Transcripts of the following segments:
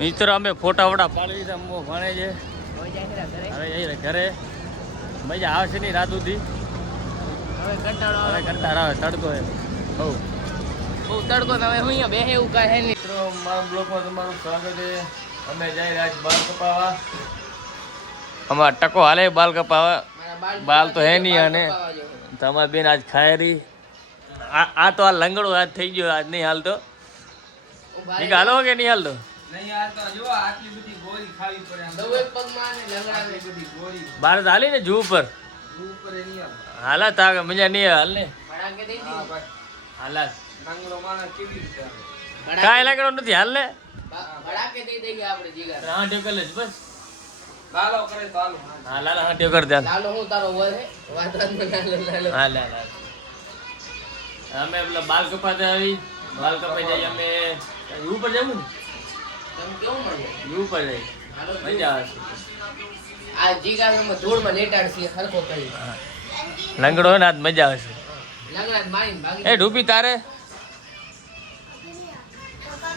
મિત્રો અમે ફોટા વોટા પાડી દીધા મો ભણે છે હવે જઈ ઘરે મજા આવશે નહીં રાત સુધી હવે કંટાળો હવે કંટાળો આવે તડકો છે બહુ તડકો તમે હું અહીંયા બે એવું કાંઈ હે નહીં. મિત્રો મારા બ્લોગમાં તમારું સ્વાગત છે. અમે જઈ રહ્યા છીએ બાલ કપાવા. અમારા ટકો હાલે બાલ કપાવા. બાલ તો હે નહીં અને તમારી બેન આજ ખાય રહી. આ તો આ લંગડો આજ થઈ ગયો આજ નહીં હાલતો. ઠીક હાલો કે નહીં હાલતો નહીં યાર તો જો આટલી બધી ગોળી ખાવી પડે આમ. દવે પગમાં ને લંગડાને બધી ગોળી બાર તો હાલી ને જૂ ઉપર ઉપર એની આમ. હાલા તા મજા નહીં હાલ ને ભડાકે દઈ હા દી. ભાઈ હાલા નાંગરો માણસ કેવી રીતે આવે? કાંઈ લંગડો નથી હાલ ને ભડાકે દઈ દઈએ આપણે જીગર. હા ટેકલ જ બસ લાલો કરે તો હાલો. હા લાલા હા ટેકર દે લાલો હું તારો વર હે વાતમાં લાલો. હા લા લા અમે પેલા બાલ કપાતા આવી બાલ કપાઈ જઈએ અમે યુ ઉપર જવું ને તમે કેવું મળે યુ ઉપર જઈએ મજા આવે છે આ જીગામાં ધૂળમાં લેટાડશી હરખો કરી લંગડો હોય ને આજ મજા આવે છે લંગડા મારીને ભાગી એ ઢૂપી તારે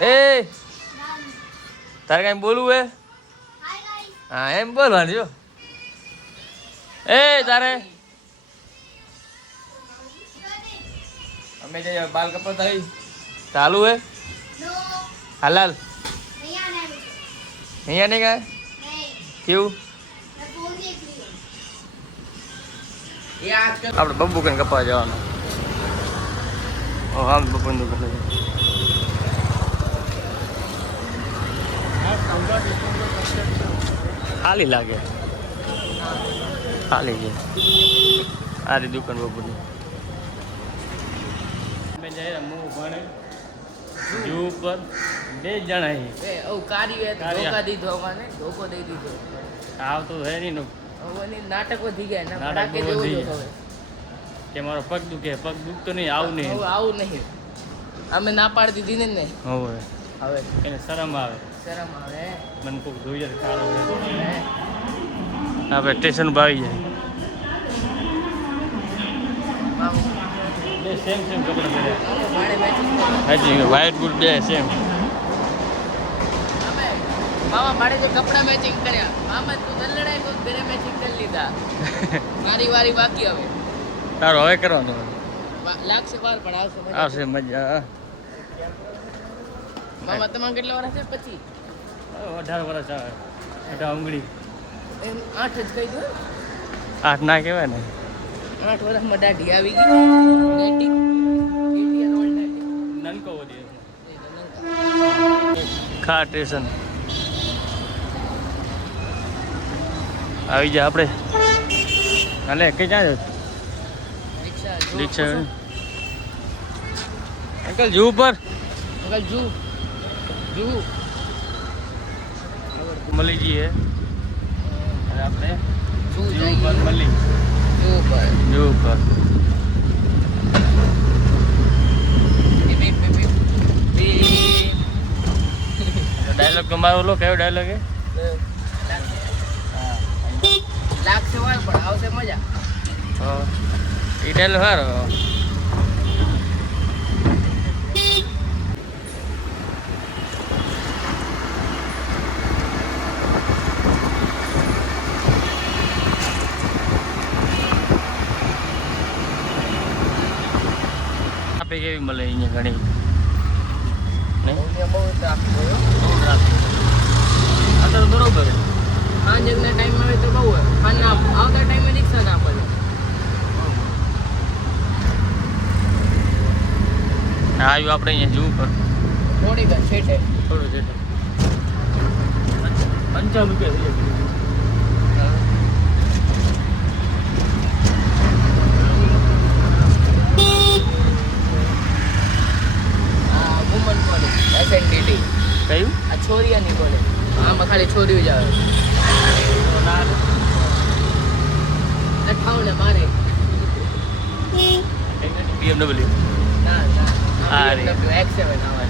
એ તારે કઈ બોલવું હે હા એમ બોલવાનું જો એ તારે અમે જઈએ બાલ કપાતા આવી ચાલુ હે હાલાલ અહીંયા નહીં કાંઈ કેવું એ આજકાલ આપણે બબ્બુ કને કપા જવાનું ઓ હા બબ્બુને દુકાન ખાલી લાગે ખાલી છે આ રી દુકાન બબ્બુની અમે જઈએ હું ભણે જૂ ઉપર બે જણા છે એ ઓ કાર્ય કાર્ય. ધોકા દીધો અમાને ધોકો દઈ દીધો આવતું હે નહીં નું હવે નાટકો થઈ ગયા ને નાટક ભડાકે બહુ દેવું વધી જો ગયા. હવે કે મારો પગ દુખે પગ દુખતો નહીં આવું નહીં હવે આવું નહીં અમે ના પાડી દીધી ને હવે હવે એને શરમ આવે શરમ આવે મને કોઈક જોઈએ તો સારું છે. હે? આપણે સ્ટેશન પર આવી જાય મામા બે સેમ કપડાં પહેર્યા ભાડે મેચિંગ હાજી વ્હાઈટ બુટ બે સેમ મામા ભાડે જો કપડા મેચિંગ કર્યા મામા તું દલડાય તો ઘરે મેચિંગ કરી લીધા મારી વારી બાકી હવે તારો હવે કરવાનો લાગશે વાર પણ આવશે મજા. આવશે મજા મામા તમારે કેટલા વર્ષ છે પછી 18 વર્ષ આવે 18 ઉંગળી એમ 8 જ કહી દો 8 ના કહેવાય ને 8 વર્ષમાં દાઢી આવી ગઈ નેટિંગ ઇન્ડિયન ઓલ્ડ નેટિંગ નનકો વધી ખા સ્ટેશન આવી જા આપણે હાલે કઈ ક્યાં જાવ રિક્ષા રિક્ષા અંકલ જુ ઉપર અંકલ જુ જુ મળી જઈએ હવે આપણે જુ જુ ઉપર મળી જુ પર જુ ઉપર beep beep beep beep dialogue તમારો લો કયો ડાયલોગ હે લાગશે વાર પણ આવશે મજા એ ડાયલોગ સારો આપે કેવી મળે અહીંયા ઘણી નહીં અહીંયા બહુ ટ્રાફિક હોય હો. બહુ ટ્રાફિક અત્યારે બરોબર છે સાંજના ટાઈમ આવે તો બહુ હોય અને આવતા ટાઈમે રિક્ષા ના પડે આવ્યું આપણે અહીંયા જવું પર થોડી ઘર છેટે થોડું છે 55 રૂપિયા થઈ જાય આ વુમન કોલેજ SNDT કયું આ છોરિયાની કોલેજ આમાં ખાલી છોરીઓ જ આવે લખાવ ને મારે BMW ના ના આ રે. BMW X7 આવે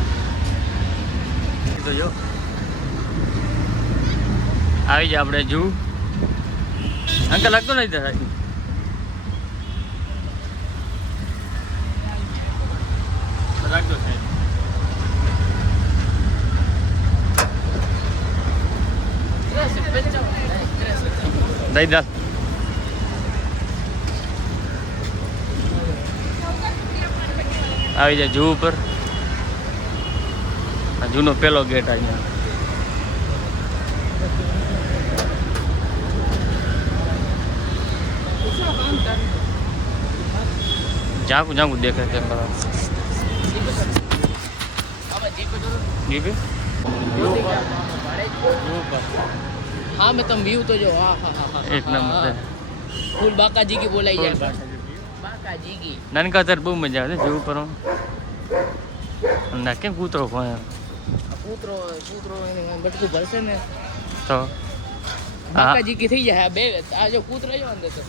તો જો આવી જાય આપણે જુ અંકલ લાગતો નથી તારા રાખજો સાહેબ દઈ દા આવી જાય જૂ ઉપર. આ જૂનો પેલો ગેટ અહીંયા. ઝાંકું ઝાંકું દેખાય છે બરાબર. જીપે हाँ मैं तुम व्यू तो जो हाँ हाँ हाँ हाँ એક નંબર છે. फूल बाका जी की बोलाई जाए बाका जी की નાનકા ત્યારે બહુ મજા આવે છે જવું પર. ના કેમ કૂતરો ખોય કૂતરો કૂતરો બટકું ભરશે ને તો બાકા જી કી થઈ જાય બે આ જો કૂતરો જો અંદર તો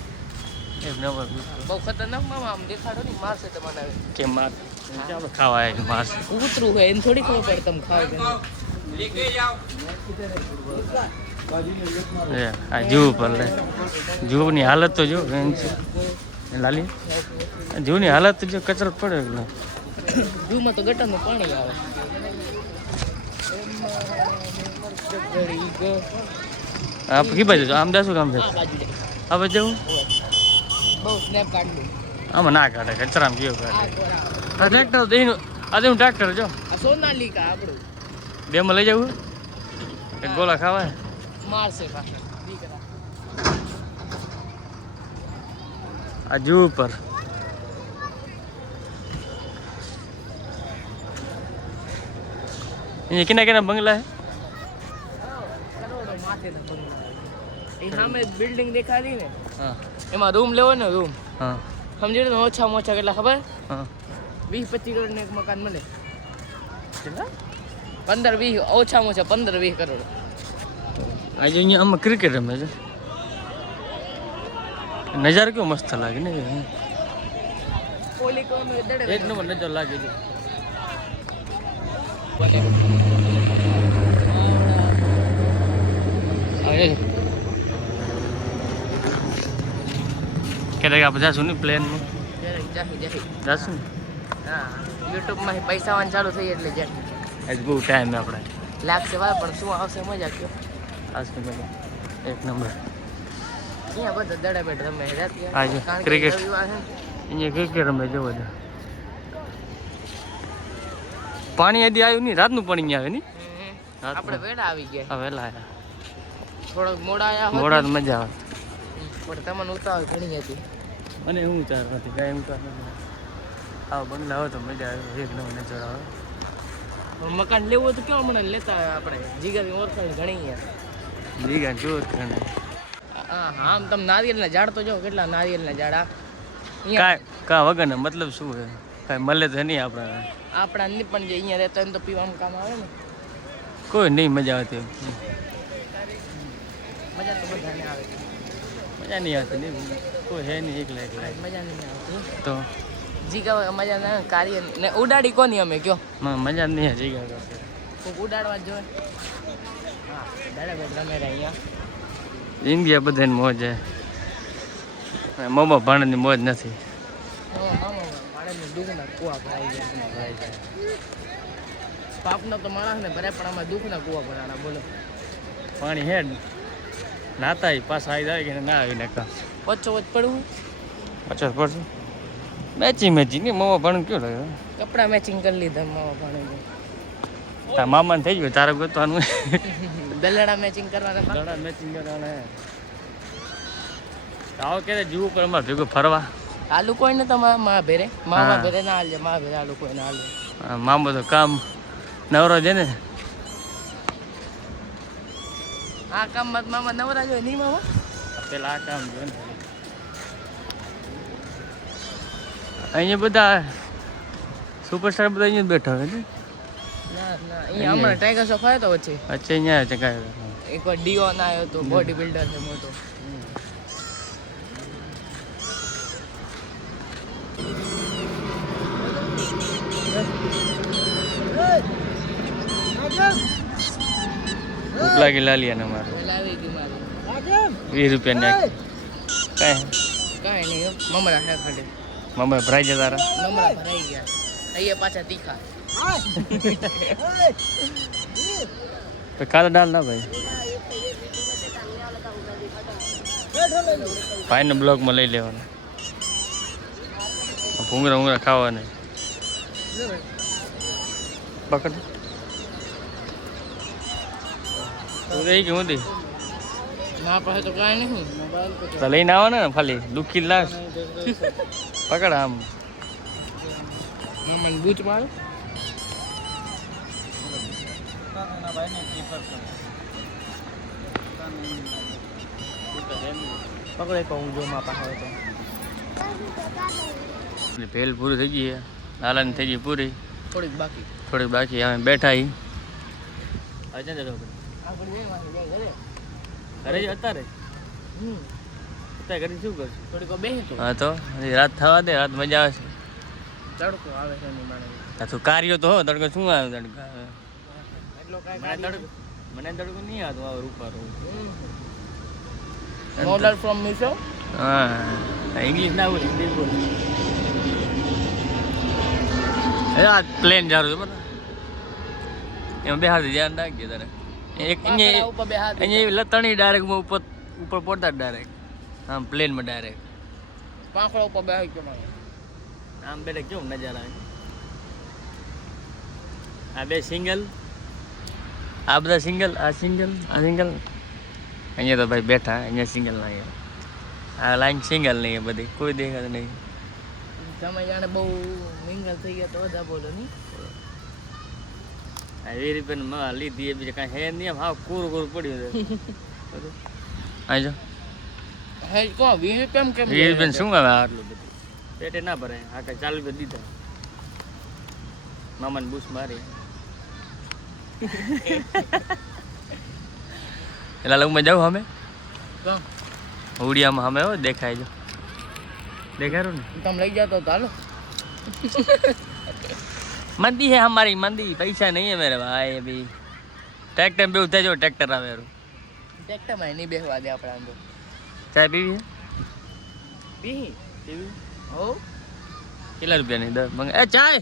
એક નંબર બહુ ખતરનાક મામા આમ દેખાડો નહીં મારશે તમને કેમ માર આપણે ખાવા આવે માર કૂતરું હોય એને થોડી ખબર પડે તમે ખાવ કે लेके जाओ આ જૂ પર લે. જૂની હાલત તો જો લાલી જૂની હાલત જો કચરો પડે એટલે જૂમાં તો ગટરનું પાણી આવે આપ કી બાજુ આમ દાસું કામ છે આ બાજુ જાય આ બાજુ જવું બહુ સ્નેપ કાઢલું આમાં ના કાઢે કચરામાં કેવું કાઢે. આ કોરા આ ટ્રેક્ટર તો એનું આજે હું ટ્રેક્ટર જો આ સોનાલિકા આપણું બેમાં લઈ જવું એક ગોળા ખાવા મારશે પાછળ દીકરા આ જૂ પર અહીંયા કિના કિના બંગલા હે કરોડો માથે ના બંગલા એ સામે બિલ્ડિંગ દેખાડી ને હા એમાં રૂમ લેવો ને રૂમ હા સમજી લો ઓછામાં ઓછા કેટલા ખબર હા 20-25 કરોડ એક મકાન મળે 15-20 ઓછામાં ઓછા 15-20 કરોડ આજે અહીંયા આમાં ક્રિકેટ રમે છે. નજારો કેવો મસ્ત લાગે ને કોહલી કોમ દડે એક નંબર નજારો લાગે છે. ક્યારેક આપણે જાશું ને પ્લેનમાં જાશું ને હા યુટ્યુબમાં પૈસા વાન ચાલુ થઈ એટલે જાય આજ બહુ ટાઈમ આપણે લાગશે વા પણ શું આવશે મજા કયો આજ તો બધા એક નંબર અહીંયા બધા દડે બેઠ રમે આજે ક્રિકેટ અહીંયા ક્રિકેટ રમે જો બધા પાણી હજી આવ્યું નહીં રાતનું પાણી આવે નહીં આપણે વેડા આવી ગયા હા વહેલા આવ્યા થોડોક મોડા આયા મોડા તો મજા આવે પણ તમને ઉતાવળ ઘણી હતી મને હું ચાર નથી કાંઈ હું ચાર નથી આવો બંગલા હોય તો મજા આવે એક નવો નજર આવે. મકાન લેવું હોય તો કેવું મને લેતા આપણે જીગાની ઓળખાણ ઘણી યાર જીગા જોત કરે હા આમ તમે નારિયેલના ઝાડ તો જો કેટલા નારિયેલના ઝાડ આ કા વગર મતલબ શું છે કાંઈ મળે તો નહીં આપણે આપણા નહીં પણ જે અહીંયા રહેતા હોય તો પીવાનું કામ આવે ને કોઈ નહીં મજા આવતી મજા તો બધાને આવે મજા નહીં આવતી નહીં કોઈ હે નહીં એકલા એકલા મજા નહીં આવતી તો જીગા મજા ના કાર્ય ને ઉડાડી કોની અમે કયો મજા નહીં આવે જીગા કરશે કોક ઉડાડવા જ જોઈએ હા દાડા બેટ રમે અહીંયા જિંદગી બધાને મોજ છે મોમો ભાણની મોજ નથી. મામા માણસને દુઃખના કુવા ભરાઈ ગયા પાપનો તો માણસને ભરાય પણ આમાં દુઃખના કુવા ભરાણા બોલો પાણી હેડ નાતા પાછા આવી જાય કે ના આવી નાખા વચ્ચો વચ્ચ પડવું 50 પડશે મેચિંગ ને મોમો ભાણું કેવું લાગે કપડા મેચિંગ કરી લીધા મામા ભાણે તાર મામાને થઈ ગયું તારે ગોતવાનું દલડા મેચિંગ કરવાના દડા મેચિંગ કરવાના આવો કે જીવ ઉપર અમારે ભેગું ફરવા આલુ કોઈ ને તમારા મા ભેરે મામા હા. ભેરે ના હાલજે મા ભેરે આલુ કોઈ ના હાલે મામો તો કામ નવરો છે ને આ કામ મત મામા નવરા જોઈએ નહીં મામા પેલા આ કામ જો ને અહીંયા બધા સુપરસ્ટાર બધા અહીંયા જ બેઠા હોય ને ના ના અહીંયા હમણાં ટાઈગર શોફ આવ્યો તો વચ્ચે વચ્ચે અહીંયા છે કાંઈ એકવાર ડીઓન આવ્યો તો બોડી બિલ્ડર છે મોટો ભૂખ લાગી લાલિયાને મારે લાવી ગઈ મારી 20 રૂપિયા નાખ કાંઈ કાંઈ નહીં હો. મમરા હે ખાલી મમ્મી ભરાઈ જતા તારા મમરા ભરાઈ ગયા અહીંયા પાછા તીખા તો કાલે ડાલ ના ભાઈ ભાઈને બ્લોકમાં લઈ લેવાના. ભૂંગરા ભૂંગરા ખાવાના. પકડ રહી ગયું હતી ના પાસે તો કાંઈ નહીં મોબાઈલ તો લઈને આવવાના ને ખાલી દુઃખી લાશ. પકડ આમ મને બૂચ મારે પકડે કહું જો માં પાસે હોય તો ભેલ પૂરી થઈ ગઈ. લાલાની થઈ ગઈ પૂરી. થોડીક બાકી થોડીક બાકી અમે બેઠા હી. હવે ક્યાં જતો ઘરે જ અત્યારે અત્યારે ઘરે શું કરશું? થોડીક બેસી તો હા તો હજી રાત થવા દે. રાત મજા આવે છે. તડકો આવે છે એની મારે આ તું કાર્યો તો હો તડકો શું આવે? તડકો આવે એટલો મને તડકો નહીં આવતો. આવે રૂપારો. મોડલ ફ્રોમ મીશો હા ઇંગ્લિશ ના બોલ. ઇંગ્લિશ બોલ. આ પ્લેન જારું છે બરાબર. એમાં બે હાથ ધ્યાન રાખજે તારે. એક અહીંયા ઉપર બે હાથ અહીંયા એવી લતણી ડાયરેક્ટ ઉપર ઉપર પડતા ડાયરેક્ટ આમ પ્લેનમાં ડાયરેક્ટ પાંખડા ઉપર બેસી ગયો મારે આમ બેઠે કેવું નજારા આવે. આ બે સિંગલ. આ બધા સિંગલ. આ સિંગલ. આ સિંગલ. અહીંયા તો ભાઈ બેઠા. અહીંયા સિંગલ ના અહીંયા. આ લાઈન સિંગલ નહીં એ બધી કોઈ દેખાત નહીં. તમે જાણે બહુ મિંગલ થઈ ગયા તો બધા બોલો નહીં આ એ રૂપિયા લીધી એ બીજું કાંઈ હે નહીં. આમ હા કોરું કોરું પડ્યું છે. અહીં જો હે કો 20 રૂપિયા કેમ 20 રૂપિયા શું આવે આટલું બધું? પેટે ના ભરાય. આ કાંઈ 40 રૂપિયા દીધા. મામાને બૂસ મારી. એલા લગમાં જાઉં અમે કેમ ઉડિયામાં અમે હો દેખાય જો. દેખાયું ને તમે લઈ જાતો તો હાલો મંદી है हमारी मंदी. पैसा नहीं है मेरे भाई. अभी ट्रैक्टर पे उतर जो ट्रैक्टर આવે યાર. ટ્રેક્ટર માં નહીં બેસવા દે આપણે આમ તો ચાય પીવી છે? બી પીવી. હો કેટલા રૂપિયાની? 10 મંગ. એ ચાય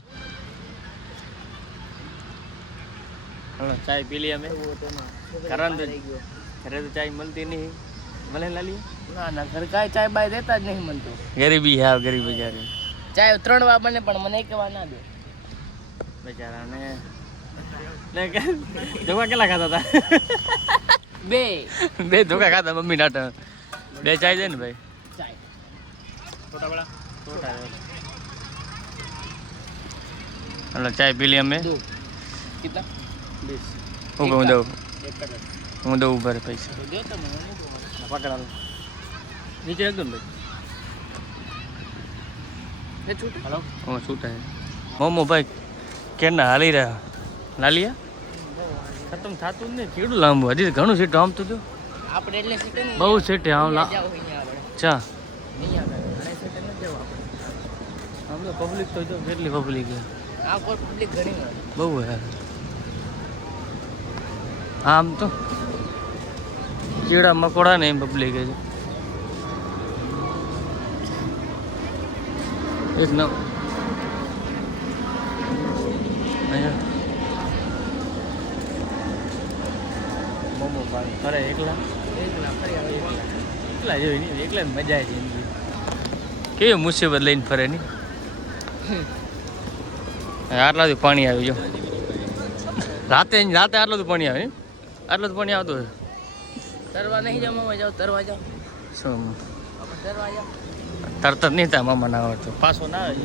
હાલો ચાય પી લી અમે. કરણ તો ઘરે તો ચાય મળતી નહીં. મળે લાલી ના ના ઘર કાંઈ ચાય બાય દેતા જ નહીં મને તો ગરીબી है ગરીબ બેચારી. ચાય 3 વાર બને પણ મને એક વાર ના દે બેચારાને ધોકા કેટલા ખાતા હતા? બે ધોકા ખાતા મમ્મી નાટા. બે ચાય દે ને ભાઈ. ચાય હાલો ચાય પી લી અમે. દો કેટલા 20 હું દઉં. એક કલર હું દઉં ઉભા રહે પૈસા. તો જો તમે મને જો પકડાલો નીચે એકદમ ભાઈ. એ છૂટ હલો હું છૂટા મોમો ભાઈ કેના હાલી રહ્યા લાલિયા ખતમ થતું જ નહીં. કેવડું લાંબુ હજી ઘણું સીટ આમ તો જો આપણે એટલે સીટે નહીં બહુ સીટ આમ જાવ અહીંયા આપણે ચા અહીંયા આપણે સીટે ન જાવ આપણે આમ તો પબ્લિક તો જો કેટલી પબ્લિક છે. આ કોઈ પબ્લિક ઘણી હોય બહુ યાર. આમ તો કીડા મકોડા ને એમ પબ્લિક છે. એક નવ અહીંયા મોમો પાણી ખરે એકલા ફરી આવે એકલા જોઈ નહીં. એકલા જ મજા આવે છે એની. કેવી મુસીબત લઈને ફરે નહીં. આટલાથી પાણી આવ્યું જો. રાતે આટલું તો પાણી આવે ને. આટલું તો પાણી આવતું હોય. તરવા નહીં જાવ જાવ તરવા જાવ શું આપણે તરવા જાવ તરત જ નહીં થાય મામા ના આવે તો પાછો ના આવે.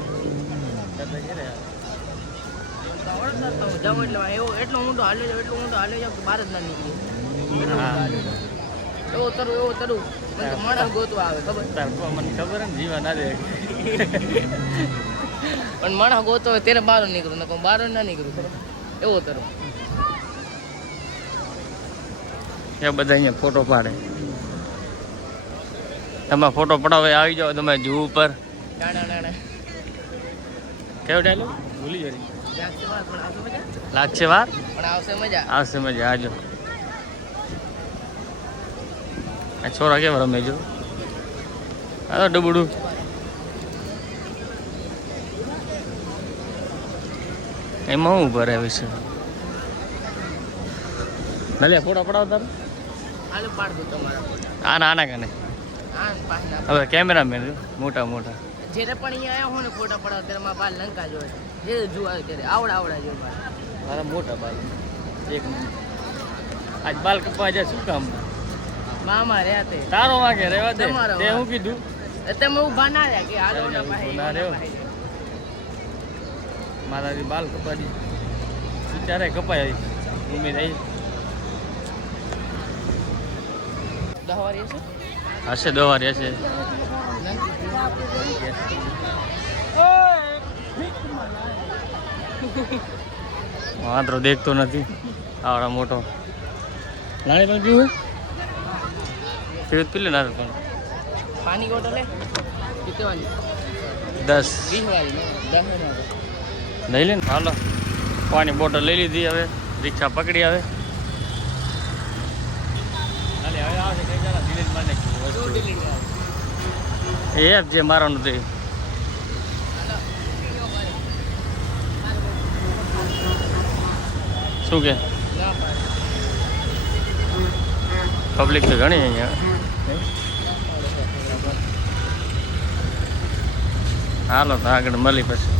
જાવ એટલે એવો એટલો ઊંડો હાલે જાવ એટલો ઊંડો હાલે જાવ કે બહાર જ ના નીકળી એવો તરું માણસ ગોતવા આવે ખબર મને ખબર ને જીવા ના દે. પણ માણસ ગોતો હોય ત્યારે બહાર નીકળું ને બહાર ના નીકળું એવો તરું એ બધા અહીંયા ફોટો પાડે. તમે ફોટો પડાવે આવી જાઓ તમે જૂ ઉપર. ડાણા કેવો ડાયલોગ ભૂલી જાય. લાગશે વાર પણ લાગશે વાર આવશે મજા પણ આવશે મજા આવશે મજા. આજો આ છોરા કેવા રમે જો. આ તો ડબડું એમાં હું ઉભા રહે છે. ભલે ફોટો પડાવતા હાલો પાડ દો તમારા આના આના કને આ પાછા હવે કેમેરામેન મોટા મોટા જ્યારે પણ અહીંયા આવ્યો હું ને ફોટા પડાવ ત્યારે મારા બાલ લંકા જોવે છે જે જોવા ત્યારે આવડા જો બાલ મારા મોટા બાલ એક આજ બાલ કપવા જાય શું કામ મામા રહ્યા તે તારો વાગે રેવા દે તમારો તે હું કીધું તમે ઊભા ના રહ્યા કે હાલો ના પાસે ઊભા ના રહ્યો. મારાથી બાલ કપાડી વિચારે કપાય ઉમેદ આવી 10 વાર છે હશે 2 વાર હશે વાંદરો દેખતો નથી આવડા મોટો નાની પણ પીવું પીવું પી લે નાનું પણ પાણી બોટલ લે પીતવાની 10 20 વાળી 10 લઈ લે ને હાલો પાણી બોટલ લઈ લીધી હવે રિક્ષા પકડી આવે હાલે હવે આવશે કઈ જરા ડિલીટ મારી નાખ્યું શું વસ્તુ. ડિલીટ એ એપ જે મારવાનું તે શું કે ના પાડે પબ્લિક તો ઘણી અહીંયા હાલો તો આગળ મળી પછી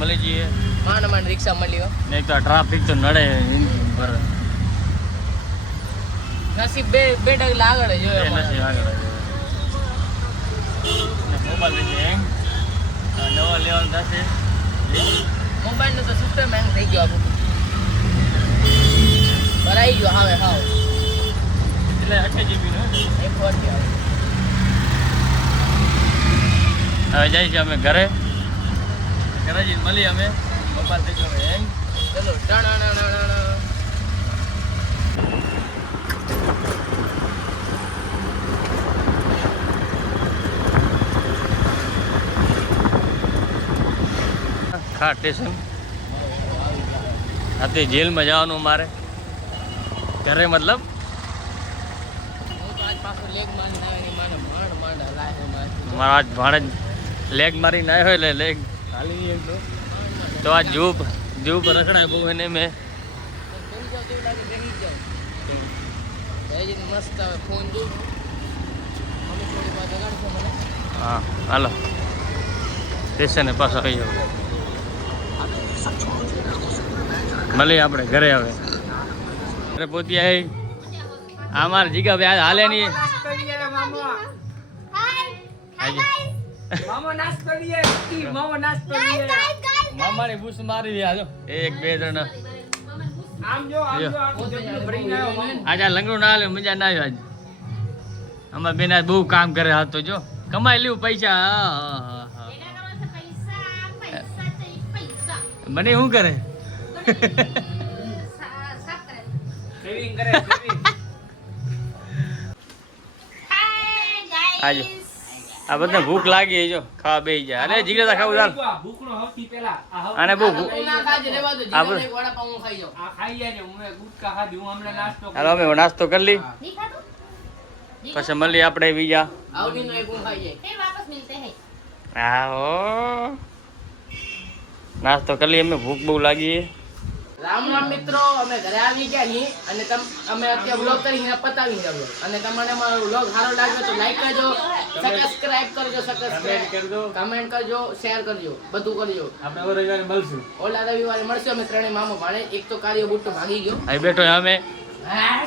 મળી જઈએ માંડ રિક્ષા મળી હો નહીં તો ટ્રાફિક તો નડે બરાબર નસીબ બે ડગલા આગળ જ હોય અમારે. નથી આગળ મોબાઈલ લઈ હેંગ નવો લેવાનું થશે મોબાઈલનું તો સિસ્ટમ હેંગ થઈ ગયો આપણું ભરાઈ ગયો હવે હાવ એટલે 8 GB નો એક વાર થયો. હવે જાય છે અમે ઘરે જઈને મળી અમે મોબાઈલ થઈ ગયો હેંગ ચલો ટાણા ખાટ સ્ટેશન આથી જેલમાં જવાનું મારે ઘરે મતલબ હું તો આજ પાછો લેગ મારીને આવીને મને માંડ હલાય મારથી. મારા આજ ભાણે લેગ મારીને આવ્યો એટલે લેગ હાલી નહીં તો આ જૂબ રખડાય બહુ એને મેં બેસી જાવ તેવું લાગે બેસી જાવ બેસીને મસ્ત આવે ફોન જોઉં અમે થોડી વાર લગાડશો મને હા હાલો સ્ટેશને પાછો આવી જાવ મળીએ આપણે ઘરે આવે ઘરે પહોંચી આવી અમારા જીગા ભાઈ હાલે નહીં મામાની બૂસ મારી દે આજો 1 2 3 આજે લંગડું ના હાલે મજા ના આવી આજે અમારા બેન આજ બહુ કામ કરે હાથ તો જો કમાઈ લેવું પૈસા મને શું કરે સેવિંગ કરે સેવિંગ આજો આ બધા ભૂખ લાગી જો ખાવા બેસી જાય અરે જીગરા ખાવું ચાલ ભૂખનો સૌથી પહેલા આને બહુ હું ના ખાજે રેવા દો આ જીગરને એક વડાપાઉં હું ખાઈ જાઉં આ ખાઈ જાય ને હું ગુટકા ખાધી હું હમણાં નાસ્તો હાલો અમે નાસ્તો કરી લઈ પછી મળીએ આપણે બીજા આવડીનો એક હું ખાઈ જાય फिर वापस मिलते हैं આહો નાસ્તો કરી લઈએ અમે ભૂખ બહુ લાગી રામ રામ મિત્રો અમે ઘરે આવી ગયા છીએ અને અમે અત્યારે વ્લોગ કરીને પતાવી રહ્યો અને તમને અમારો વ્લોગ સારો લાગ્યો તો લાઈક કરજો સબસ્ક્રાઇબ કરજો કરજો. કમેન્ટ કરજો શેર કરજો બધું કરજો આપણે રવિવારે મળશું ઓલા રવિવારે મળશે અમે ત્રણેય મામો ભાણે એક તો કાર્ય બુટ્ટો ભાગી ગયો અહીં બેઠો અમે હા.